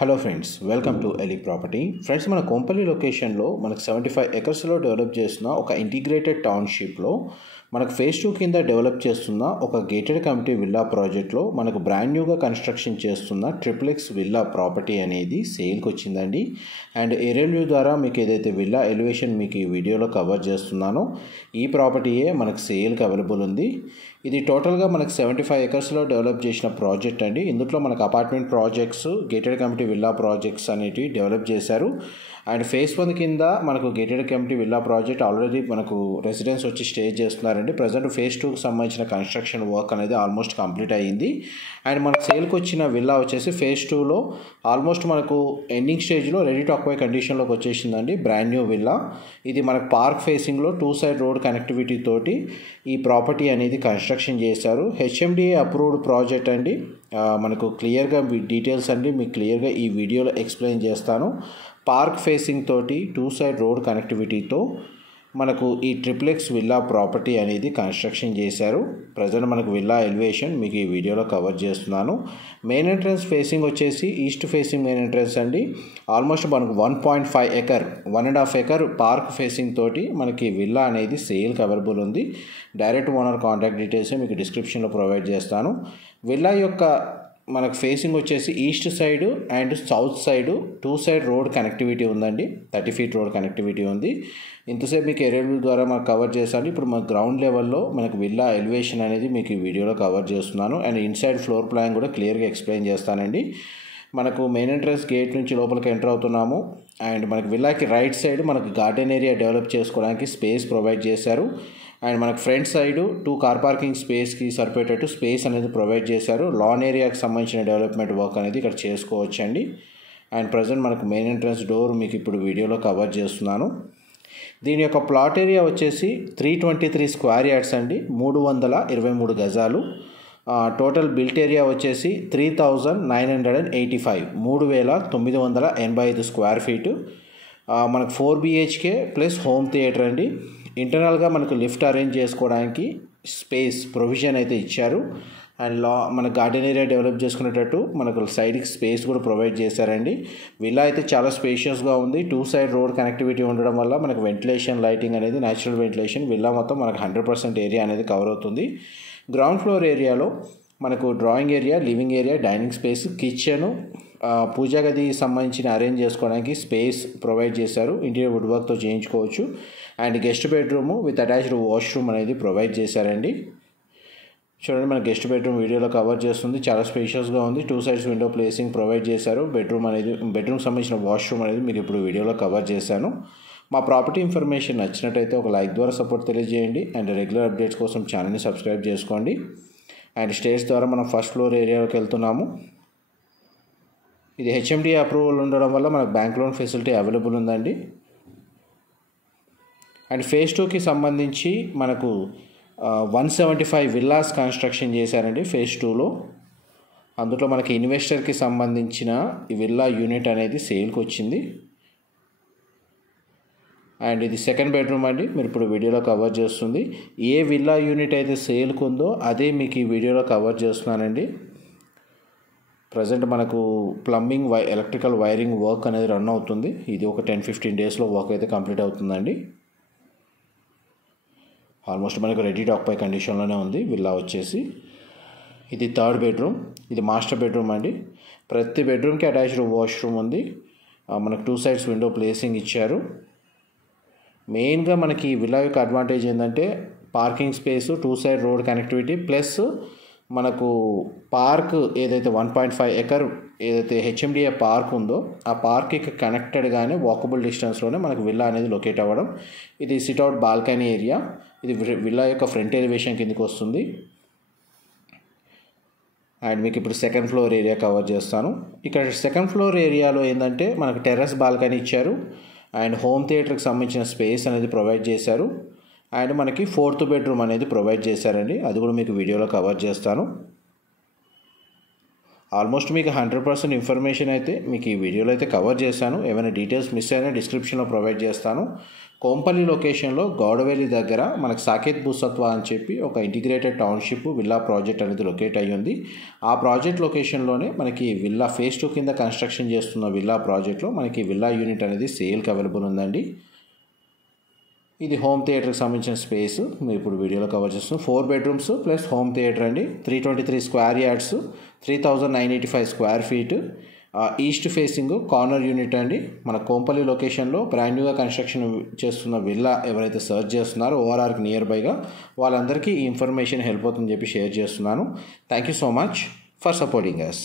Hello friends, welcome to Eli property. Friends, మన కొంపల్లి లొకేషన్లో మనకు 75 ఎకర్స్లో డెవలప్ చేస్తున్న ఒక ఇంటిగ్రేటెడ్ టౌన్షిప్లో మనకు ఫేజ్ 2 కింద డెవలప్ చేస్తున్న ఒక గేటెడ్ కమ్యూనిటీ విల్లా ప్రాజెక్ట్లో మనకు బ్రాండ్ న్యూగా కన్స్ట్రక్షన్ చేస్తున్న ట్రిప్లెక్స్ విల్లా ప్రాపర్టీ అనేది సేల్కి వచ్చిందండి. అండ్ ఏరియల్ వ్యూ ద్వారా మీకు ఏదైతే విల్లా ఎలివేషన్ మీకు ఈ వీడియోలో కవర్ చేస్తున్నానో ఈ ప్రాపర్టీయే మనకు సేల్కి అవైలబుల్ ఉంది. ఇది టోటల్గా మనకు 75 ఎకర్స్లో డెవలప్ చేసిన ప్రాజెక్ట్ అండి. ఇందులో మనకు apartment projects, gated community villa projects అనేటివి డెవలప్ చేశారు. అండ్ ఫేజ్ 1 కింద మనకు gated community villa project already మనకు రెసిడెన్స్ వచ్చి స్టే చేస్తున్నారండి. ప్రజెంట్ ఫేజ్ 2కి సంబంధించిన కన్స్ట్రక్షన్ వర్క్ అనేది ఆల్మోస్ట్ కంప్లీట్ అయ్యింది. అండ్ మనకు సేల్కి వచ్చిన విల్లా వచ్చేసి ఫేజ్ 2లో ఆల్మోస్ట్ మనకు ఎండింగ్ స్టేజ్లో రెడీ టు ఆక్యుపై కండిషన్లోకి వచ్చేసిందండి. Brand new villa. ఇది మనకు పార్క్ ఫేసింగ్లో 2 సైడ్ రోడ్ కనెక్టివిటీ తోటి ఈ ప్రాపర్టీ అనేది కన్స్ట్రక్షన్ చేశారు. హెచ్ఎండిఏ అప్రూవ్డ్ ప్రాజెక్ట్ అండి. మనకు క్లియర్గా డీటెయిల్స్ అండి మీకు క్లియర్గా ఈ వీడియోలో ఎక్స్ప్లెయిన్ చేస్తాను. పార్క్ ఫేసింగ్ తోటి 2 సైడ్ రోడ్ కనెక్టివిటీతో మనకు ఈ ట్రిప్లెక్స్ విల్లా ప్రాపర్టీ అనేది కన్స్ట్రక్షన్ చేశారు. ప్రజెంట్ మనకు విల్లా ఎలివేషన్ మీకు ఈ వీడియోలో కవర్ చేస్తున్నాను. మెయిన్ ఎంట్రన్స్ ఫేసింగ్ వచ్చేసి ఈస్ట్ ఫేసింగ్ మెయిన్ ఎంట్రన్స్ అండి. ఆల్మోస్ట్ మనకు 1.5 ఎకర్ 1.5 ఎకర్ పార్క్ ఫేసింగ్ తోటి మనకి విల్లా అనేది సేల్కి అవైలబుల్ ఉంది. డైరెక్ట్ ఓనర్ కాంటాక్ట్ డీటెయిల్స్ మీకు డిస్క్రిప్షన్లో ప్రొవైడ్ చేస్తాను. విల్లా యొక్క మనకు ఫేసింగ్ వచ్చేసి east side and south side 2 side road connectivity ఉందండి. 30 ఫీట్ రోడ్ కనెక్టివిటీ ఉంది. ఇంతసేపు మీకు ఏరియల్ వ్యూ ద్వారా మనకు కవర్ చేశాను. ఇప్పుడు మన గ్రౌండ్ లెవెల్లో మనకు విల్లా ఎలివేషన్ అనేది మీకు ఈ వీడియోలో కవర్ చేస్తున్నాను. అండ్ ఇన్సైడ్ ఫ్లోర్ ప్లాన్ కూడా క్లియర్గా ఎక్స్ప్లెయిన్ చేస్తానండి. మనకు మెయిన్ ఎంట్రన్స్ గేట్ నుంచి లోపలికి ఎంటర్ అవుతున్నాము. అండ్ మనకు విల్లాకి రైట్ సైడ్ మనకు గార్డెన్ ఏరియా డెవలప్ చేసుకోవడానికి స్పేస్ ప్రొవైడ్ చేశారు. అండ్ మనకు ఫ్రంట్ సైడ్ 2 కార్ పార్కింగ్ స్పేస్కి సరిపోయేటట్టు స్పేస్ అనేది ప్రొవైడ్ చేశారు. లాన్ ఏరియాకి సంబంధించిన డెవలప్మెంట్ వర్క్ అనేది ఇక్కడ చేసుకోవచ్చండి. అండ్ ప్రజెంట్ మనకు మెయిన్ ఎంట్రన్స్ డోర్ మీకు ఇప్పుడు వీడియోలో కవర్ చేస్తున్నాను. దీని యొక్క ప్లాట్ ఏరియా వచ్చేసి 323 స్క్వేర్ యార్డ్స్ అండి. 323 గజాలు. టోటల్ బిల్ట్ ఏరియా వచ్చేసి 3985 3985 స్క్వేర్ ఫీటు. మనకు 4 BHK ప్లస్ హోమ్ థియేటర్ అండి. ఇంటర్నల్గా మనకు లిఫ్ట్ అరేంజ్ చేసుకోవడానికి స్పేస్ ప్రొవిజన్ అయితే ఇచ్చారు. అండ్ మన గార్డెన్ ఏరియా డెవలప్ చేసుకునేటట్టు మనకు సైడ్కి స్పేస్ కూడా ప్రొవైడ్ చేశారండి. విల్లా అయితే చాలా స్పేషియస్గా ఉంది. 2 సైడ్ రోడ్ కనెక్టివిటీ ఉండడం వల్ల మనకు వెంటిలేషన్, లైటింగ్ అనేది న్యాచురల్ వెంటిలేషన్ విల్లా మొత్తం మనకు 100% ఏరియా అనేది కవర్ అవుతుంది. గ్రౌండ్ ఫ్లోర్ ఏరియాలో మనకు drawing area, living area, dining space, kitchen, puja గది సంబంధించిన అరేంజ్ చేసుకోవడానికి స్పేస్ ప్రొవైడ్ చేశారు. ఇంటీరియర్ వుడ్ వర్క్తో చేయించుకోవచ్చు. And guest bedroom with attached washroom అనేది ప్రొవైడ్ చేశారండి. చూడండి, మన గెస్ట్ బెడ్రూమ్ వీడియోలో కవర్ చేస్తుంది. చాలా స్పేషియస్గా ఉంది. 2 సైడ్స్ విండో ప్లేసింగ్ ప్రొవైడ్ చేశారు. బెడ్రూమ్ సంబంధించిన వాష్రూమ్ అనేది మీకు ఇప్పుడు వీడియోలో కవర్ చేశాను. మా ప్రాపర్టీ ఇన్ఫర్మేషన్ నచ్చినట్టయితే ఒక లైక్ ద్వారా సపోర్ట్ తెలియజేయండి. అండ్ రెగ్యులర్ అప్డేట్స్ కోసం ఛానల్ని సబ్స్క్రైబ్ చేసుకోండి. అండ్ స్టేర్స్ ద్వారా మనం ఫస్ట్ ఫ్లోర్ ఏరియాలోకి వెళ్తున్నాము. ఇది హెచ్ఎండిఏ అప్రూవల్ ఉండడం వల్ల మనకు బ్యాంక్ లోన్ ఫెసిలిటీ అవైలబుల్ ఉందండి. అండ్ ఫేజ్ 2కి సంబంధించి మనకు 175 విల్లాస్ కన్స్ట్రక్షన్ చేశారండి ఫేజ్ 2లో. అందులో మనకి ఇన్వెస్టర్కి సంబంధించిన ఈ విల్లా యూనిట్ అనేది సేల్కి వచ్చింది. అండ్ ఇది సెకండ్ బెడ్రూమ్ అండి. మీరు ఇప్పుడు వీడియోలో కవర్ చేస్తుంది. ఏ విల్లా యూనిట్ అయితే సేల్కి ఉందో అదే మీకు ఈ వీడియోలో కవర్ చేస్తున్నానండి. ప్రజెంట్ మనకు ప్లంబింగ్, ఎలక్ట్రికల్ వైరింగ్ వర్క్ అనేది రన్ అవుతుంది. ఇది ఒక 10-15 డేస్లో వర్క్ అయితే కంప్లీట్ అవుతుందండి. ఆల్మోస్ట్ మనకు రెడీ టు ఆక్యుపై కండిషన్లోనే ఉంది విల్లా వచ్చేసి. ఇది థర్డ్ బెడ్రూమ్. ఇది మాస్టర్ బెడ్రూమ్ అండి. ప్రతి బెడ్రూమ్కి అటాచ్డ్ వాష్రూమ్ ఉంది. మనకు 2 సైడ్స్ విండో ప్లేసింగ్ ఇచ్చారు. మెయిన్గా మనకి ఈ విల్లా యొక్క అడ్వాంటేజ్ ఏంటంటే parking space, 2 side road connectivity plus మనకు పార్క్ ఏదైతే 1.5 ఎకర్ ఏదైతే హెచ్ఎండిఏ పార్క్ ఉందో ఆ పార్క్కి కనెక్టెడ్గానే వాకబుల్ డిస్టెన్స్లోనే మనకు విల్లా అనేది లొకేట్ అవ్వడం. ఇది సిట్అవుట్ బాల్కనీ ఏరియా. ఇది విల్లా యొక్క ఫ్రంట్ ఎలివేషన్ కిందకి వస్తుంది. అండ్ మీకు ఇప్పుడు సెకండ్ ఫ్లోర్ ఏరియా కవర్ చేస్తాను. ఇక్కడ సెకండ్ ఫ్లోర్ ఏరియాలో ఏంటంటే మనకు టెర్రస్ బాల్కనీ ఇచ్చారు. అండ్ హోమ్ థియేటర్కి సంబంధించిన స్పేస్ అనేది ప్రొవైడ్ చేశారు. అండ్ మనకి 4th బెడ్రూమ్ అనేది ప్రొవైడ్ చేశారండి. అది కూడా మీకు వీడియోలో కవర్ చేస్తాను. ఆల్మోస్ట్ మీకు 100% ఇన్ఫర్మేషన్ అయితే మీకు ఈ వీడియోలో అయితే కవర్ చేశాను. ఏమైనా డీటెయిల్స్ మిస్ అయినా డిస్క్రిప్షన్లో ప్రొవైడ్ చేస్తాను. కోంపల్లి లొకేషన్లో గౌడవేలి దగ్గర మనకు సాకేత్ భూసత్వ అని చెప్పి ఒక ఇంటిగ్రేటెడ్ టౌన్షిప్ విల్లా ప్రాజెక్ట్ అనేది లొకేట్ అయ్యి ఉంది. ఆ ప్రాజెక్ట్ లొకేషన్లోనే మనకి విల్లా ఫేజ్ 2 కింద కన్స్ట్రక్షన్ చేస్తున్న విల్లా ప్రాజెక్ట్లో మనకి విల్లా యూనిట్ అనేది సేల్కి అవైలబుల్ ఉందండి. ఇది హోమ్ థియేటర్కి సంబంధించిన స్పేస్ మీరు ఇప్పుడు వీడియోలో కవర్ చేస్తున్నాం. 4 బెడ్రూమ్స్ ప్లస్ హోమ్ థియేటర్ అండి. 323 square yards, 3985 square feet, east facing corner unit అండి. మన కోంపల్లి లొకేషన్లో బ్రాండ్ న్యూగా కన్స్ట్రక్షన్ చేస్తున్న విల్లా ఎవరైతే సర్చ్ చేస్తున్నారో ఓఆర్ఆర్కి నియర్ బైగా వాళ్ళందరికీ ఈ ఇన్ఫర్మేషన్ హెల్ప్ అవుతుందని చెప్పి షేర్ చేస్తున్నాను. Thank you so much for supporting us.